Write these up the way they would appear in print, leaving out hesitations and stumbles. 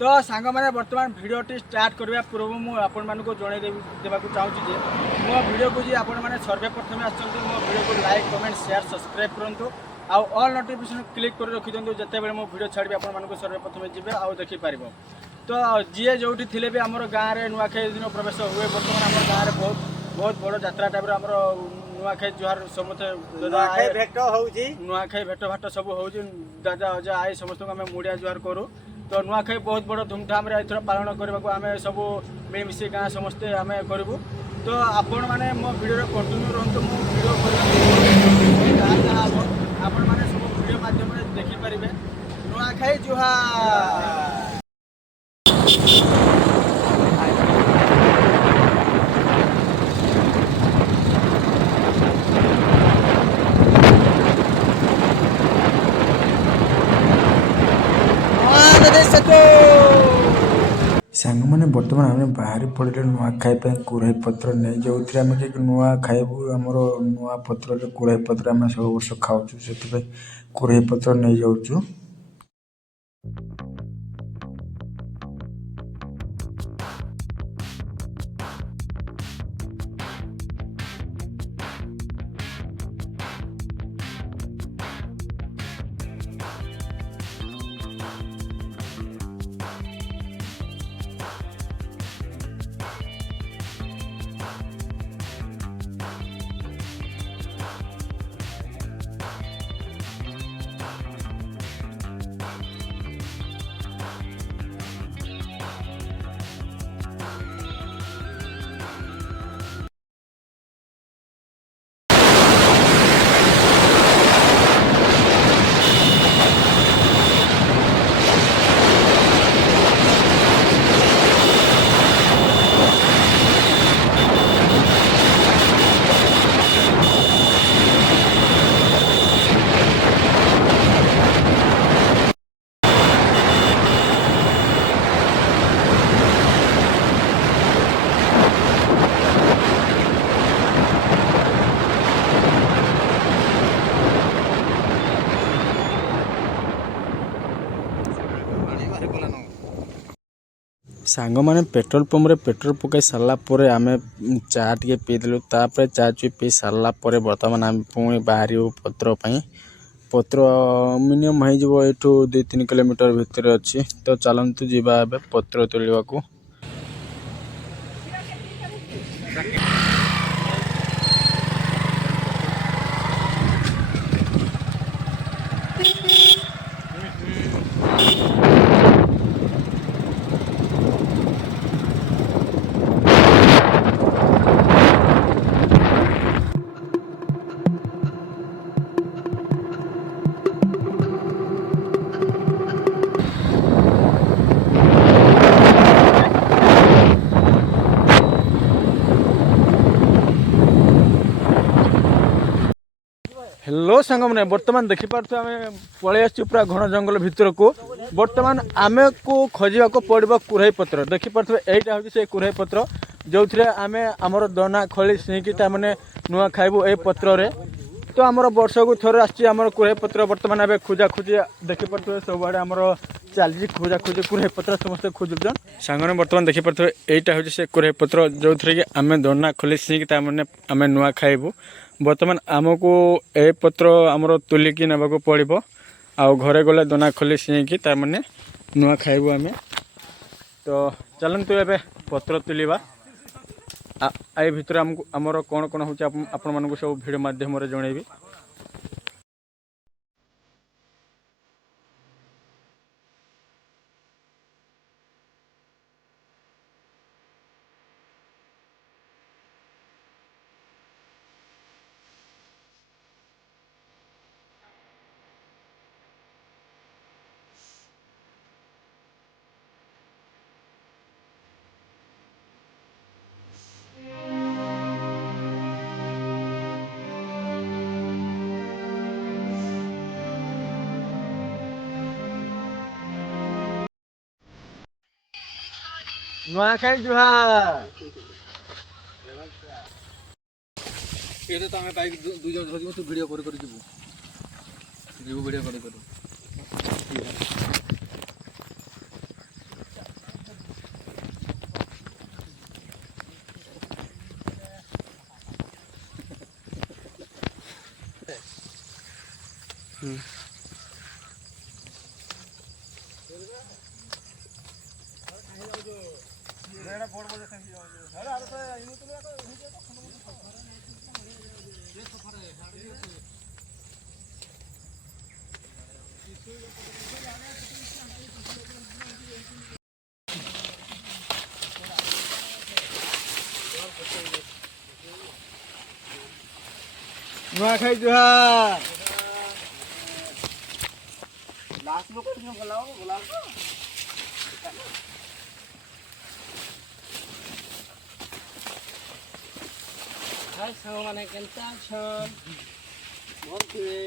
तो सांग मैंने बर्तमान भिडटी स्टार्ट करने पूर्व मुझे आपण जन देवा चाहूँगी मो भिड को जी आपण मैंने सर्वप्रथम आसो मो भिड को लाइक कमेंट शेयर सब्सक्राइब करूँ आउ ऑल नोटिफिकेशन क्लिक कर रखी दिखाँ जिते मो भिड छाड़ी आपण सर्वप्रथम जी आउ देखिपार। तो जी जो थे भी आम गाँव में नुआखाई दिन प्रवेश हुए बर्तमान आम गाँव में बहुत बहुत बड़ यात्रा टाइप आम नुआखाई जुहार समस्ते नुआखाई भेट भाट सब हो दादा अजा आई समस्त आम मुड़िया जुहार करूँ। तो नुआखाई बहुत बड़ धूमधाम एथर पालन करने को आम सब मिलमिशी गाँ समस्ते आम करूँ। तो आपण मैंने मो भिडियो कंटिन्यू रुहतु मो भिडियो आपण मैंने सब भिडियो माध्यम देखिपारे नुआखाई जुहार। सांग मैंने बर्तमान आम बाहरी पड़े नुआखाई कुराई पत्र नहीं जो थे आम नुआ खाइबू आमर नुआ पत्र कुराई पत्र आम सब वर्ष खाऊ से कुराई पत्र नहीं जाऊँ। सांग मैंने पेट्रोल पंप रे पेट्रोल पकई सारापर आम चा टे पीदेलु तापर चा चुई पी सारापर बर्तमान आम पुणी बाहर पत्र पत्र मिनिमम हो ये 2-3 किलोमीटर भितर अच्छी। तो चलतु जा पत्र तोलिया को। हेलो सांग मैंने बर्तमान देखिपे आम पलि आस पूरा घन जंगल भितर को बर्तमान आम को खोजा को पड़ो कुराई पत्र देखिपे यहाँ हूँ से कुराई पत्र जो थे आम आमर दना खली सिंकी मैंने नुआ खाइबू ए पत्र। तो आमर वर्ष को थोड़े आमर कुराई पत्र बर्तमान आम खोजा खोजी देखिपे सब आड़े आमर चलती खोजा खोजी कुराई पत्र समस्त खोजुन सांग बर्तमान देखिपे यहाँ हूँ से कुराई पत्र जो थे कि आम दना खली सिंकी आम नुआ खाइबू। बर्तमान आमको ए पत्र आमर तुलिकी नाक पड़ो आ घरे गले दना खोली सिंकी तारमाने नुआ खाइबू आम। तो चलतु ए पत्र तुलिबा आई भितर आमको आमर कौन कौन हो आपण मानक सब भिडियो माध्यम जनइबी। नुआखाई जुहार ये तो आम बाइक दुई जन धर तू भिडियो कर भिडियो कर ନୂଆଖାଇ ଜୁହାର ଲାଷ୍ଟ ଲୋକ ଗଲା ହାଇ ସାଙ୍ଗମାନେ କେନ୍ତା ଅଛନ୍ ଭଲ ଥିବେ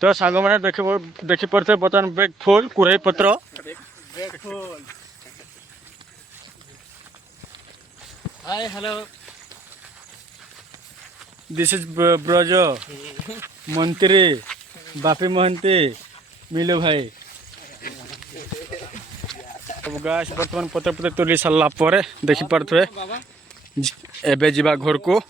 तो सांग मैंने देखी पारे बर्तमान बेग फुल कुरई पत्र hi hello this is Braj मंत्री बापी महंती मिलू भाई गाछ बर्तमान पत्र पत्र तुली सारा पर देखी पारे एबे जीवा घर को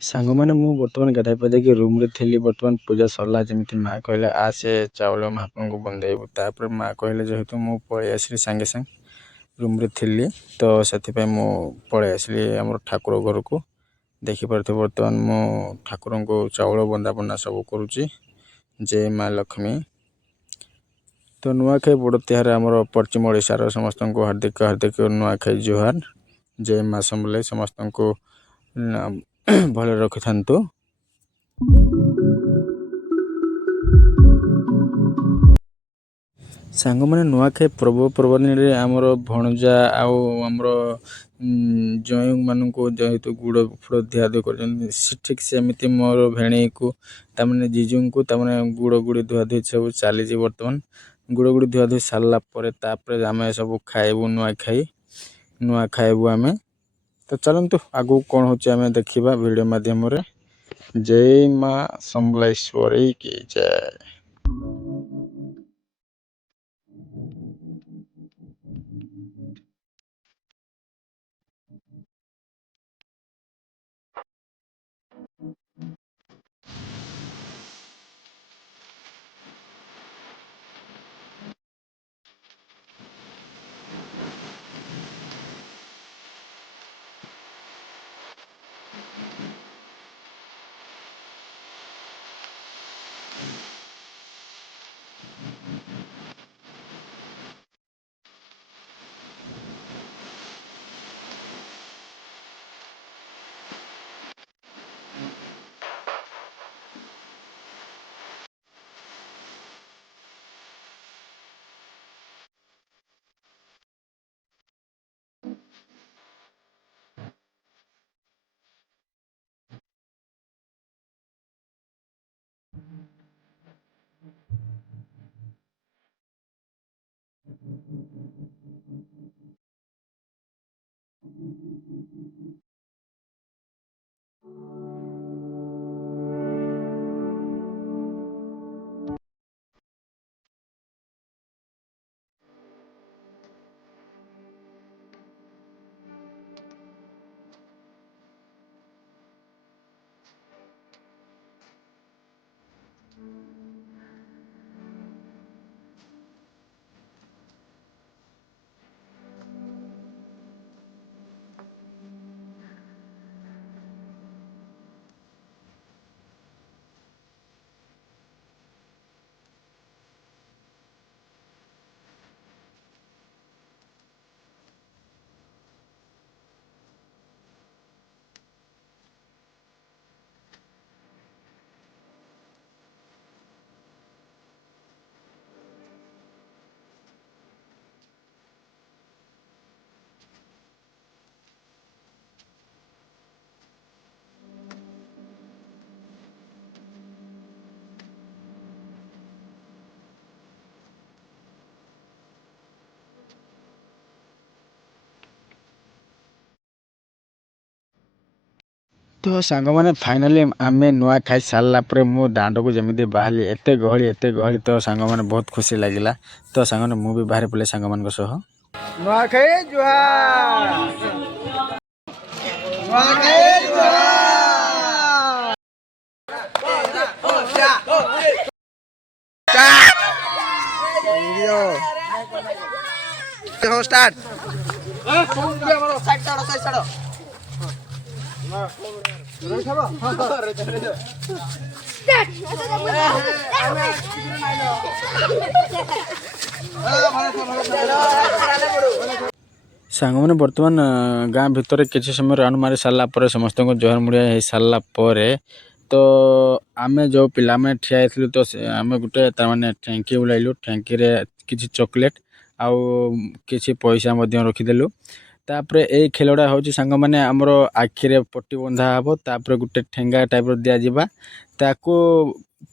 ସାଙ୍ଗମାନେ ମୁଁ ବର୍ତ୍ତମାନ ଗାଧୋଇ ପାଧେଇକି ରୁମ୍ରେ ଥିଲି। ବର୍ତ୍ତମାନ ପୂଜା ସରିଲା। ଯେମିତି ମାଆ କହିଲେ ଆସେ ଚାଉଳ ମହାପ୍ରଭୁଙ୍କୁ ବନ୍ଦେଇବୁ। ତାପରେ ମାଆ କହିଲେ ଯେହେତୁ ମୁଁ ପଳେଇ ଆସିଲି ସାଙ୍ଗେ ସାଙ୍ଗେ ରୁମ୍ରେ ଥିଲି, ତ ସେଥିପାଇଁ ମୁଁ ପଳେଇ ଆସିଲି ଆମର ଠାକୁର ଘରକୁ। ଦେଖିପାରୁଥିବେ ବର୍ତ୍ତମାନ ମୁଁ ଠାକୁରଙ୍କୁ ଚାଉଳ ବନ୍ଦାପନା ସବୁ କରୁଛି। ଜୟ ମା ଲକ୍ଷ୍ମୀ। ତ ନୂଆଖାଇ ବଡ଼ ତିହାର ଆମର ପଶ୍ଚିମ ଓଡ଼ିଶାର ସମସ୍ତଙ୍କୁ ହାର୍ଦ୍ଦିକ ନୂଆଖାଇ ଜୁହାର। ଜୟ ମା ସମଲେଇ ସମସ୍ତଙ୍କୁ ଭଲରେ ରଖିଥାନ୍ତୁ। ସାଙ୍ଗମାନେ ନୂଆଖାଇ ପର୍ବପର୍ବାଣିରେ ଆମର ଭଣଜା ଆଉ ଆମର ଜ୍ୱାଇଁମାନଙ୍କୁ ଯେହେତୁ ଗୁଡ଼ ଫୁଡ଼ ଦିଆଦୁଇ କରୁଛନ୍ତି, ଠିକ୍ ସେମିତି ମୋର ଭେଣେଇକୁ ତାମାନେ ଜିଜୁଙ୍କୁ ତାମାନେ ଗୁଡ଼ ଗୁଡ଼ି ଧୁଆଧୁଇ ସବୁ ଚାଲିଛି। ବର୍ତ୍ତମାନ ଗୁଡ଼ ଗୁଡ଼ି ଧୁଆଧୁଇ ସାରିଲା ପରେ ତାପରେ ଆମେ ସବୁ ଖାଇବୁ ନୂଆ ଖାଇବୁ ଆମେ। ତ ଚାଲନ୍ତୁ ଆଗକୁ କ'ଣ ହେଉଛି ଆମେ ଦେଖିବା ଭିଡ଼ିଓ ମାଧ୍ୟମରେ। ଜୟ ମା ସମଲେଶ୍ୱରୀ କି ଜୟ। ତ ସାଙ୍ଗମାନେ ଫାଇନାଲି ଆମେ ନୂଆ ଖାଇ ସାରିଲା ପରେ ମୁଁ ଦାଣ୍ଡକୁ ଯେମିତି ବାହାରିଲି, ଏତେ ଗହଳି ତ ସାଙ୍ଗମାନେ ବହୁତ ଖୁସି ଲାଗିଲା। ତ ସାଙ୍ଗମାନେ ମୁଁ ବି ବାହାରି ପଡ଼ିଲି ସାଙ୍ଗମାନଙ୍କ ସହ। ନୂଆଖାଇ ଜୁହାର, ନୂଆଖାଇ ଜୁହାର। ଷ୍ଟାର୍ଟ। ସାଙ୍ଗମାନେ ବର୍ତ୍ତମାନ ଗାଁ ଭିତରେ କିଛି ସମୟ ରାଉଣ୍ଡ ମାରି ସାରିଲା ପରେ ସମସ୍ତଙ୍କୁ ଜୁହାର ମୁଡ଼ିଆ ହେଇସାରିଲା ପରେ ତ ଆମେ ଯେଉଁ ପିଲାମାନେ ଠିଆ ହେଇଥିଲୁ ତ ଆମେ ଗୋଟେ ତାମାନେ ଟ୍ୟାଙ୍କି ବୁଲାଇଲୁ। ଟ୍ୟାଙ୍କିରେ କିଛି ଚକୋଲେଟ୍ ଆଉ କିଛି ପଇସା ମଧ୍ୟ ରଖିଦେଲୁ। ତାପରେ ଏଇ ଖେଳଟା ହେଉଛି ସାଙ୍ଗମାନେ ଆମର ଆଖିରେ ପଟି ବନ୍ଧା ହେବ। ତାପରେ ଗୋଟେ ଠେଙ୍ଗା ଟାଇପ୍ର ଦିଆଯିବା, ତାକୁ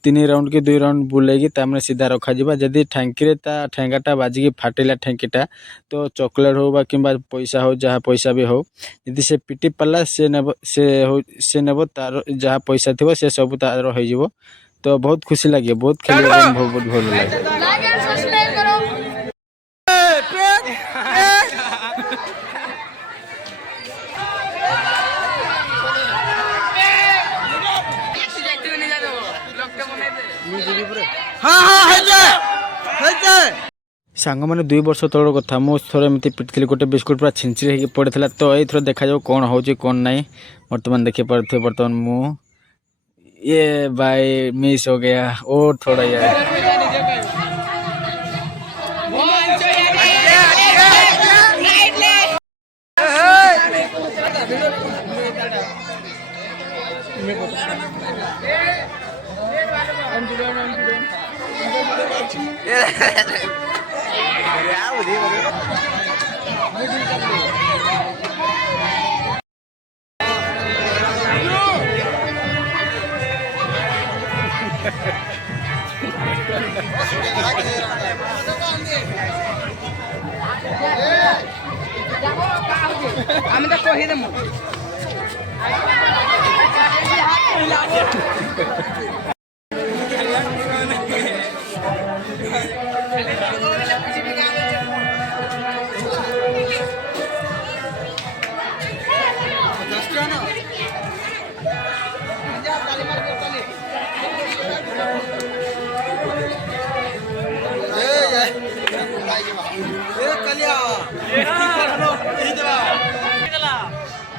3 ରାଉଣ୍ଡ କି 2 ରାଉଣ୍ଡ ବୁଲେଇକି ତାମାନେ ସିଧା ରଖାଯିବା। ଯଦି ଟ୍ୟାଙ୍କିରେ ତା ଠେଙ୍ଗାଟା ବାଜିକି ଫାଟିଲା ଟ୍ୟାଙ୍କିଟା, ତ ଚକୋଲେଟ୍ ହଉ ବା କିମ୍ବା ପଇସା ହଉ, ଯାହା ପଇସା ବି ହଉ, ଯଦି ସେ ପିଟି ପାରିଲା ସେ ନେବ ତାର ଯାହା ପଇସା ଥିବ ସେ ସବୁ ତାର ହେଇଯିବ। ତ ବହୁତ ଖୁସି ଲାଗେ, ବହୁତ ଖେଳିବା ପାଇଁ ବହୁତ ଭଲ ଲାଗେ। ସାଙ୍ଗମାନେ 2 ବର୍ଷ ତଳର କଥା ମୁଁ ଥରେ ଏମିତି ପିଟିଥିଲି ଗୋଟେ ବିସ୍କୁଟ୍ ପୁରା ଛିଞ୍ଚି ହେଇକି ପଡ଼ିଥିଲା। ତ ଏଇଥର ଦେଖାଯାଉ କ'ଣ ହେଉଛି କ'ଣ ନାହିଁ। ବର୍ତ୍ତମାନ ଦେଖିପାରୁଥିବେ ବର୍ତ୍ତମାନ ମୁଁ ये भाई मिस हो गया और थोड़ा यार। আমি তো কহি দেমু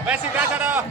Basic dah,